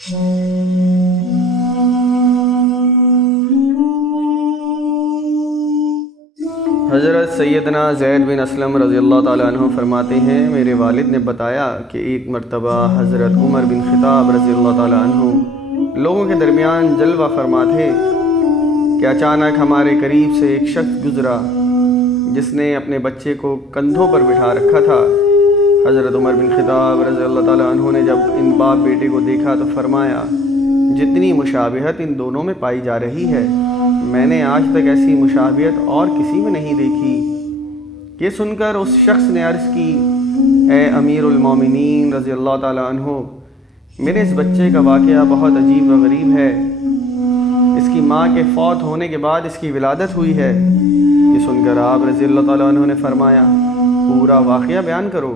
حضرت سیدنا زید بن اسلم رضی اللہ تعالیٰ عنہ فرماتے ہیں، میرے والد نے بتایا کہ ایک مرتبہ حضرت عمر بن خطاب رضی اللہ تعالیٰ عنہ لوگوں کے درمیان جلوہ فرما تھے کہ اچانک ہمارے قریب سے ایک شخص گزرا جس نے اپنے بچے کو کندھوں پر بٹھا رکھا تھا۔ حضرت عمر بن خطاب رضی اللہ تعالیٰ عنہ نے جب ان باپ بیٹے کو دیکھا تو فرمایا، جتنی مشابہت ان دونوں میں پائی جا رہی ہے، میں نے آج تک ایسی مشابہت اور کسی میں نہیں دیکھی۔ یہ سن کر اس شخص نے عرض کی، اے امیر المومنین رضی اللہ تعالیٰ عنہ، میرے اس بچے کا واقعہ بہت عجیب و غریب ہے۔ اس کی ماں کے فوت ہونے کے بعد اس کی ولادت ہوئی ہے۔ یہ سن کر آپ رضی اللہ تعالیٰ عنہ نے فرمایا، پورا واقعہ بیان کرو۔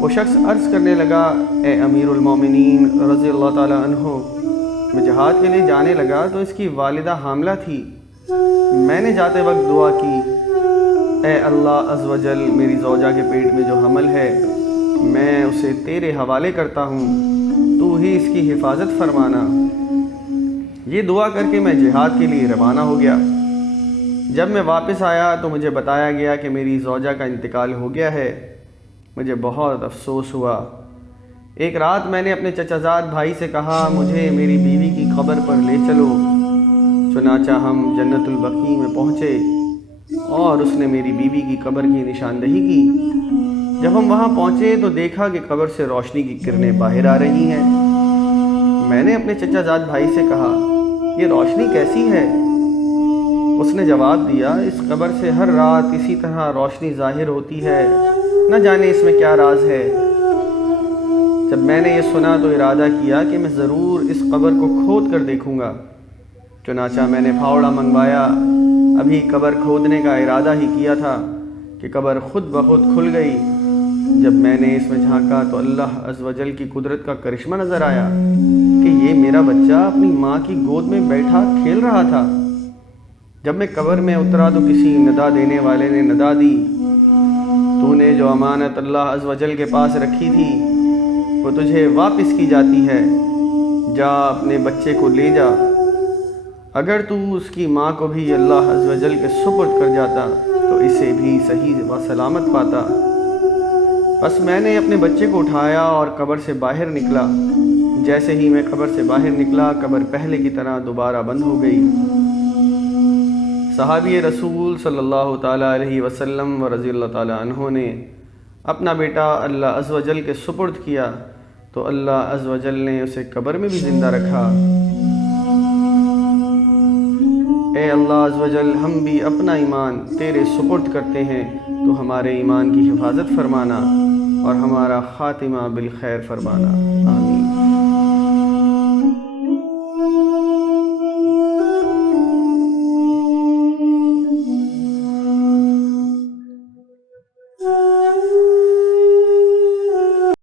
وہ شخص عرض کرنے لگا، اے امیر المومنین رضی اللہ تعالیٰ عنہ، میں جہاد کے لیے جانے لگا تو اس کی والدہ حاملہ تھی۔ میں نے جاتے وقت دعا کی، اے اللہ عز و جل، میری زوجہ کے پیٹ میں جو حمل ہے میں اسے تیرے حوالے کرتا ہوں، تو ہی اس کی حفاظت فرمانا۔ یہ دعا کر کے میں جہاد کے لیے روانہ ہو گیا۔ جب میں واپس آیا تو مجھے بتایا گیا کہ میری زوجہ کا انتقال ہو گیا ہے۔ مجھے بہت افسوس ہوا۔ ایک رات میں نے اپنے چچا زاد بھائی سے کہا، مجھے میری بیوی کی قبر پر لے چلو۔ چنانچہ ہم جنت البقیع میں پہنچے اور اس نے میری بیوی کی قبر کی نشاندہی کی۔ جب ہم وہاں پہنچے تو دیکھا کہ قبر سے روشنی کی کرنیں باہر آ رہی ہیں۔ میں نے اپنے چچا زاد بھائی سے کہا، یہ روشنی کیسی ہے؟ اس نے جواب دیا، اس قبر سے ہر رات اسی طرح روشنی ظاہر ہوتی ہے، نہ جانے اس میں کیا راز ہے۔ جب میں نے یہ سنا تو ارادہ کیا کہ میں ضرور اس قبر کو کھود کر دیکھوں گا۔ چنانچہ میں نے پھاوڑا منگوایا۔ ابھی قبر کھودنے کا ارادہ ہی کیا تھا کہ قبر خود بخود کھل گئی۔ جب میں نے اس میں جھانکا تو اللہ عز و جل کی قدرت کا کرشمہ نظر آیا کہ یہ میرا بچہ اپنی ماں کی گود میں بیٹھا کھیل رہا تھا۔ جب میں قبر میں اترا تو کسی ندا دینے والے نے ندا دی، تو نے جو امانت اللہ عز و جل کے پاس رکھی تھی وہ تجھے واپس کی جاتی ہے، جا اپنے بچے کو لے جا۔ اگر تو اس کی ماں کو بھی اللہ عز و جل کے سپرد کر جاتا تو اسے بھی صحیح و سلامت پاتا۔ بس میں نے اپنے بچے کو اٹھایا اور قبر سے باہر نکلا۔ جیسے ہی میں قبر سے باہر نکلا، قبر پہلے کی طرح دوبارہ بند ہو گئی۔ صحابی رسول صلی اللہ تعالیٰ علیہ وسلم و رضی اللہ تعالیٰ عنہ نے اپنا بیٹا اللہ عز و جل کے سپرد کیا تو اللہ عز و جل نے اسے قبر میں بھی زندہ رکھا۔ اے اللہ عز و جل، ہم بھی اپنا ایمان تیرے سپرد کرتے ہیں، تو ہمارے ایمان کی حفاظت فرمانا اور ہمارا خاتمہ بالخیر فرمانا، آمین۔